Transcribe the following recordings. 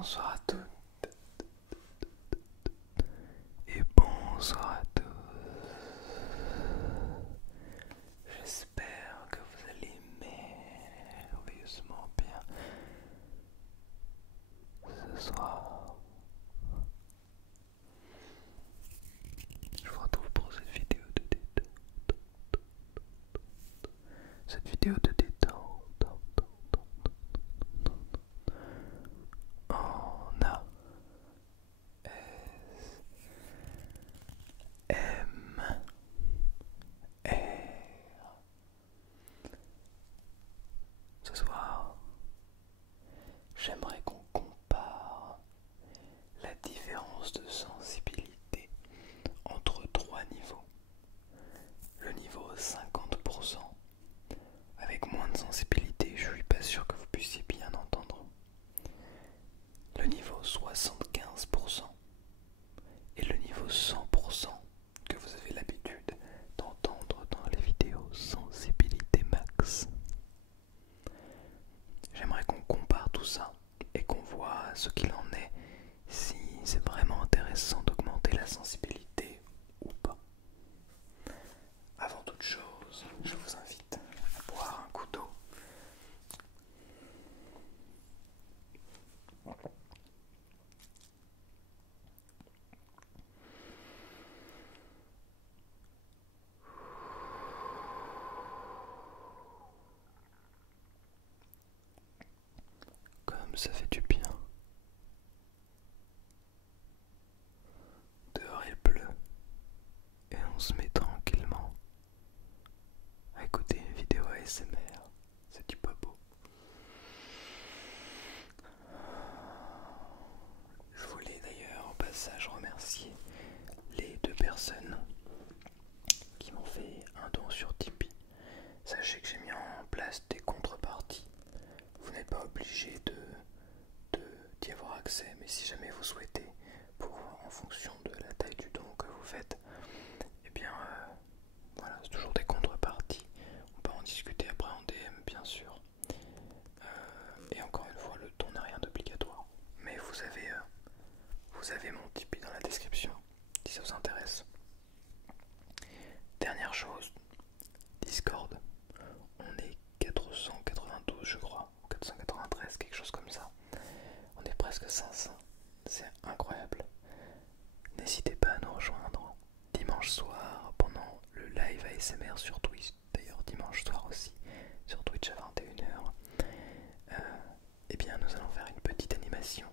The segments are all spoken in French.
Bonsoir à toutes et bonsoir à tous. J'espère que vous allez merveilleusement bien ce soir. Je vous retrouve pour cette vidéo de détente. Cette vidéo de détente. En A S M R. Ce soir, j'aimerais qu'on compare la différence de sensibilité entre trois niveaux. Le niveau 50%, avec moins de sensibilité, je suis pas sûr que vous puissiez bien entendre. Le niveau 75% et le niveau 100% que vous avez l'habitude d'entendre dans les vidéos sensibilité max. J'aimerais qu'on compare tout ça et qu'on voit ce qu'il en est, si c'est vraiment intéressant d'augmenter la sensibilité ou pas. Avant toute chose, je vous invite à boire un coup d'eau. Comme ça fait du bien. Dehors il pleut et on se met tranquillement à écouter une vidéo ASMR. C'est du pas beau. Je voulais d'ailleurs au passage remercier les deux personnes qui m'ont fait un don sur Tipeee. Sachez que j'ai mis en place des contreparties. Vous n'êtes pas obligé d'y avoir accès, mais si jamais vous souhaitez, en fonction de la taille du don que vous faites, eh bien voilà, c'est toujours des contreparties. On peut en discuter après en DM, bien sûr. Et encore une fois, le don n'a rien d'obligatoire. Mais vous avez mon Tipeee dans la description, si ça vous intéresse. Dernière chose, Discord. On est 492 je crois, 493, quelque chose comme ça. On est presque 500, c'est incroyable. N'hésitez pas à nous rejoindre dimanche soir pendant le live ASMR sur Twitch. D'ailleurs dimanche soir aussi sur Twitch à 21h. Eh bien nous allons faire une petite animation.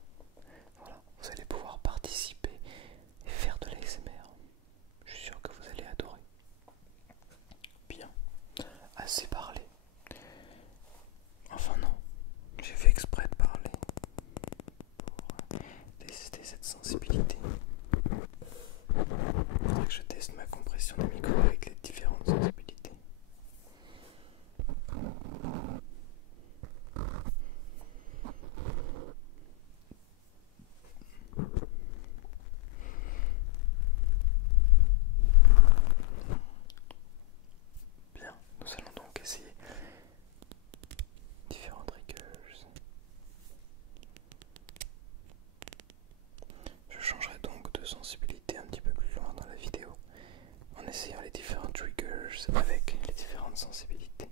Voilà, vous allez pouvoir participer et faire de l'ASMR. Je suis sûr que vous allez adorer. Bien, assez parlé. Enfin non, j'ai fait exprès de parler pour tester cette sensibilité. Faudrait que je teste ma compression des micros avec les différentes sensibilités. Bien, nous allons donc essayer différents triggers. Je changerai donc de sensibilité un petit peu plus loin dans la vidéo en essayant les différents triggers avec les différentes sensibilités.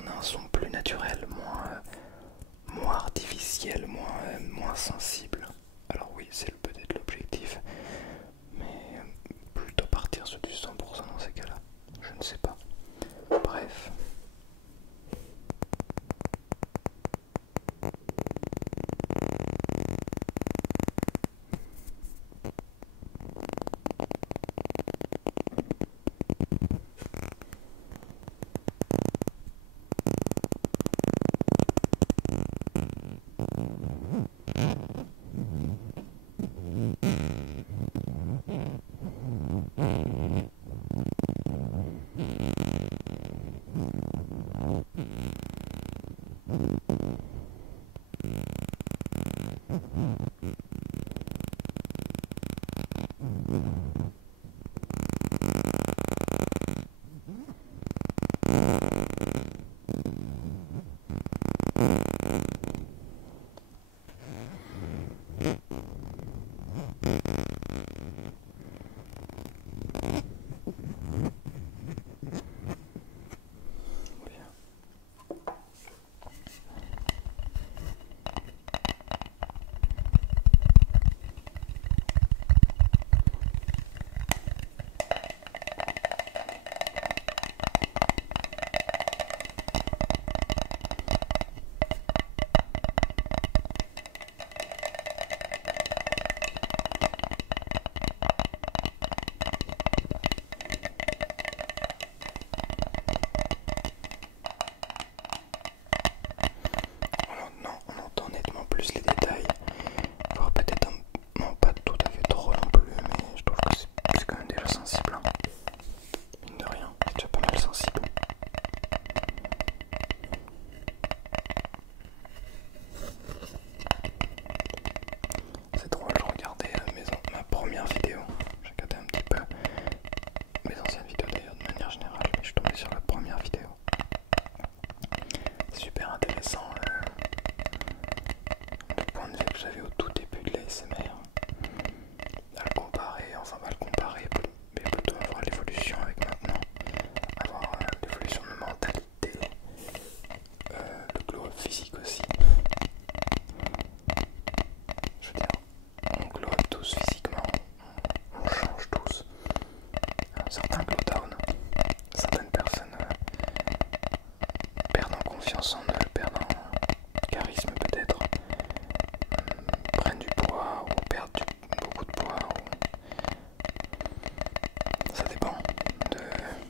on a un son plus naturel, moins artificiel, moins sensible. Alors oui, c'est peut-être l'objectif, mais plutôt partir sur du 100% dans ces cas-là. Je ne sais pas. Bref. Plus les détails, voire peut-être non pas tout à fait trop non plus, mais je trouve que c'est quand même déjà sensible, hein. Mine de rien, c'est déjà pas mal sensible. C'est drôle, je regardais ma première vidéo, j'ai regardé un petit peu mes anciennes vidéos d'ailleurs de manière générale, mais je suis tombé sur la première vidéo. C'est super intéressant. Le point de vue que j'avais au tout début de l'ASMR, à le comparer, enfin pas le comparer, mais plutôt avoir l'évolution avec maintenant, avoir l'évolution de mentalité, le glow-up physique aussi. Je veux dire, on glow-up tous physiquement, on change tous. Certains glow-down, certaines personnes perdent en confiance en eux, perdent en charisme peut-être, prennent du poids ou perdent beaucoup de poids. Ça dépend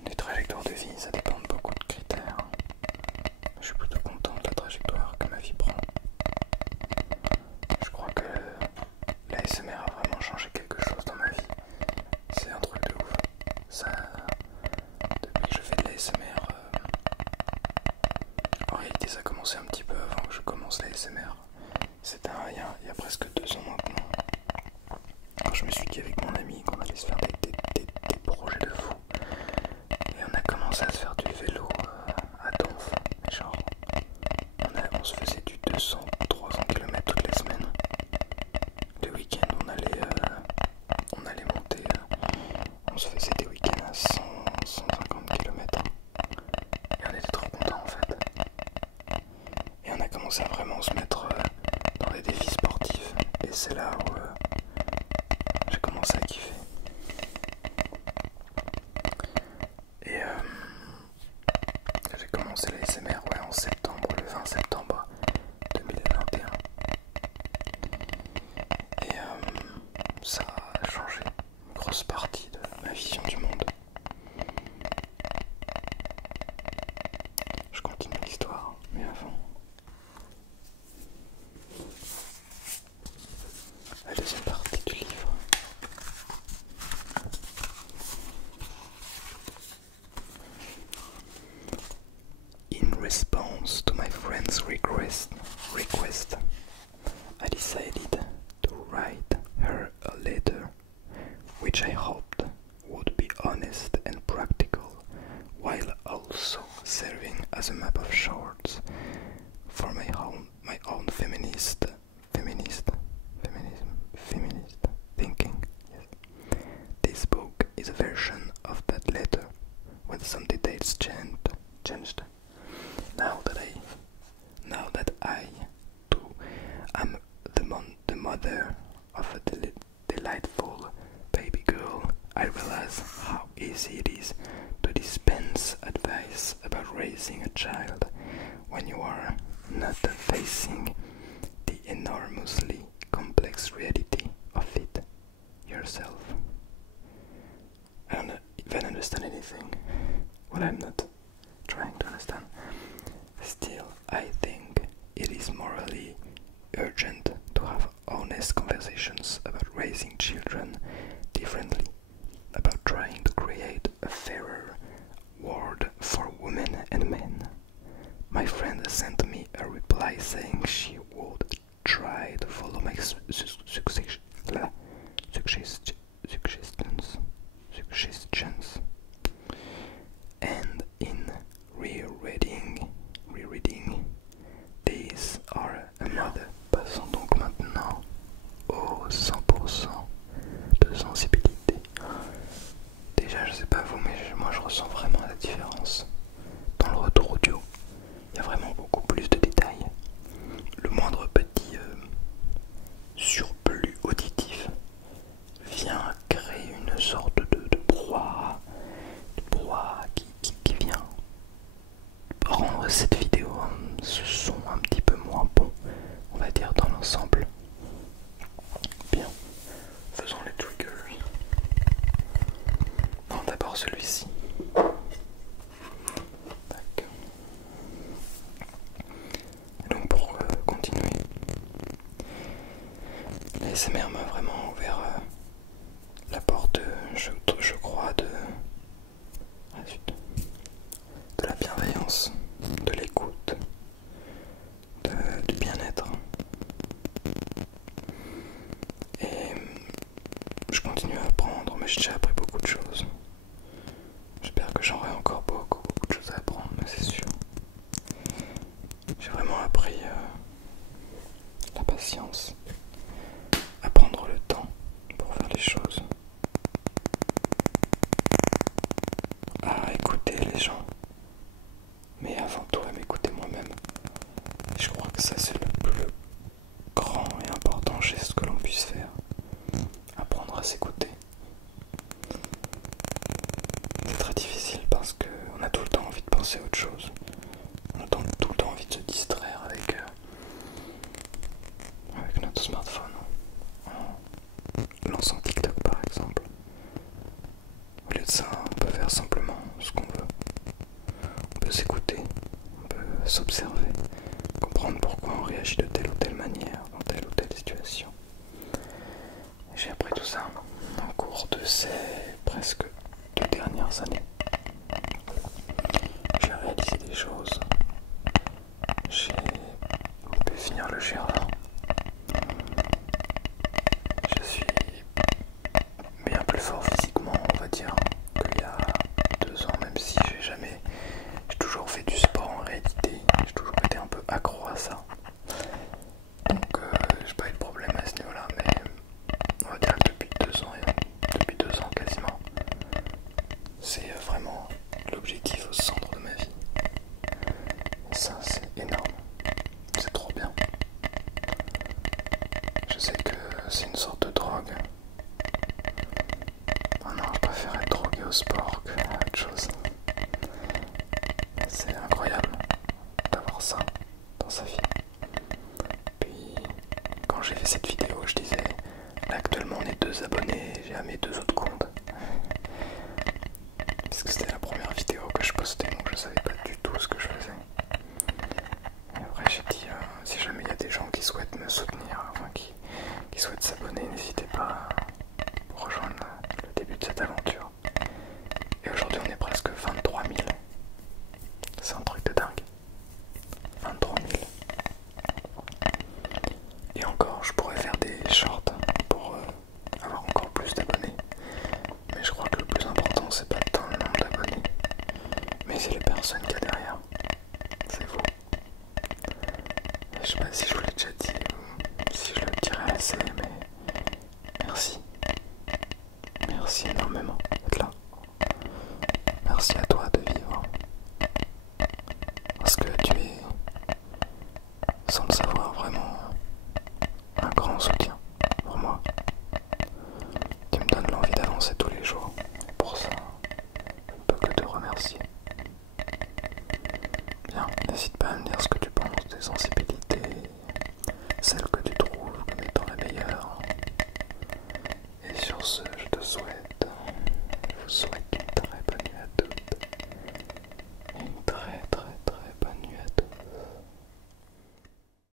des trajectoires de vie, ça dépend de beaucoup de critères. Je suis plutôt content de la trajectoire que ma vie prend. Je crois que l'ASMR a vraiment changé quelque chose dans ma vie. C'est un truc de ouf. Depuis que je fais de l'ASMR, en réalité ça a commencé un petit peu avant que je commence l'ASMR. C'était il y a presque 2 ans maintenant. Quand je me suis dit avec mon ami qu'on allait se faire des projets de fou. Et on a commencé à se faire du vélo à Donf. Mais genre, on se faisait du 200-300 km toutes les semaines. Les week-ends, on allait monter. On se faisait des week-ends à 100-150 km. Et on était trop contents en fait. Et on a commencé à vraiment se mettre dans des défis sportifs. Et c'est là où j'ai commencé à kiffer. Et j'ai commencé l'ASMR en septembre, le 20 septembre 2021. Et ça a changé une grosse partie de ma vision du monde. Je continue l'histoire, mais avant. La deuxième partie du livre. In response to my friend's request, I decided to write her a letter which I hoped would be honest and practical, while also serving as a map of sorts for my own feminist thinking. Yes. This book is a version of that letter with some details changed. Now when you are not facing the enormously complex reality of it yourself. I don't even understand anything. Well, I'm not trying to understand. Still, I think it is morally urgent to have honest conversations about raising children differently, about trying to create a fairer world for women and men. My friend sent me a reply saying she would try to follow my suggestions, and in rereading, these are a mother. Passons donc maintenant au 100% de sensibilité. Déjà, je sais pas vous, mais moi je ressens vraiment la différence. Dans le retour audio, il y a vraiment beaucoup plus de détails. Le moindre petit surplus auditif vient créer une sorte de brouhaha qui vient rendre cette vidéo, ce son un petit peu moins bon, on va dire, dans l'ensemble. Bien, faisons les triggers. Non, d'abord celui-ci. Donc pour continuer, l'ASMR m'a vraiment ouvert la porte, je crois, de la bienveillance, de l'écoute, du bien-être. Et je continue à apprendre, mais j'ai déjà appris beaucoup de choses. J'espère que j'aurai encore beaucoup de choses à apprendre, mais c'est sûr. J'ai vraiment appris la patience, à prendre le temps pour faire les choses, à écouter les gens, mais avant tout à m'écouter moi-même. Et je crois que ça c'est le plus grand et important geste que l'on puisse faire, apprendre à s'écouter. C'est très difficile parce qu'on a tout le temps envie de penser à autre chose. On a tout le temps envie de se distraire avec notre smartphone, en lançant TikTok par exemple. Au lieu de ça, on peut faire simplement ce qu'on veut. On peut s'écouter, on peut s'observer, comprendre pourquoi on réagit de telle ou telle manière dans telle ou telle situation. Et j'ai appris tout ça au cours de ces presque 2 dernières années. J'ai réalisé des choses. J'ai pu finir le GR1. Je suis bien plus fort physiquement, on va dire, qu'il y a 2 ans, même si j'ai toujours fait du sport en réalité. J'ai toujours été un peu accro à ça. Donc j'ai pas eu de problème à ce niveau-là, mais on va dire que depuis 2 ans quasiment, c'est vraiment l'objectif au centre de ma vie. Et ça c'est énorme, c'est trop bien. Je sais que c'est une sorte de drogue. Oh non, je préfère être drogué au sport que à autre chose. C'est incroyable d'avoir ça dans sa vie. Puis quand j'ai fait cette vidéo, je disais là actuellement on est 2 abonnés, j'ai à mes 2 autres comptes. Parce que c'était la première vidéo que je postais, donc je savais pas du tout ce que je faisais. Et après j'ai dit si jamais il y a des gens qui souhaitent me soutenir, enfin qui souhaitent s'abonner, n'hésitez pas à rejoindre le début de cette aventure. Et aujourd'hui on est presque 23 000. C'est un truc de dingue. 23 000. Et encore, je pourrais faire des shorts pour avoir encore plus d'abonnés. Mais je crois que le plus important, c'est pas tant le nombre d'abonnés, mais c'est les personnes qu'il y a derrière. C'est vous. Et je sais pas si je vous l'ai déjà dit ou si je le dirai assez, mais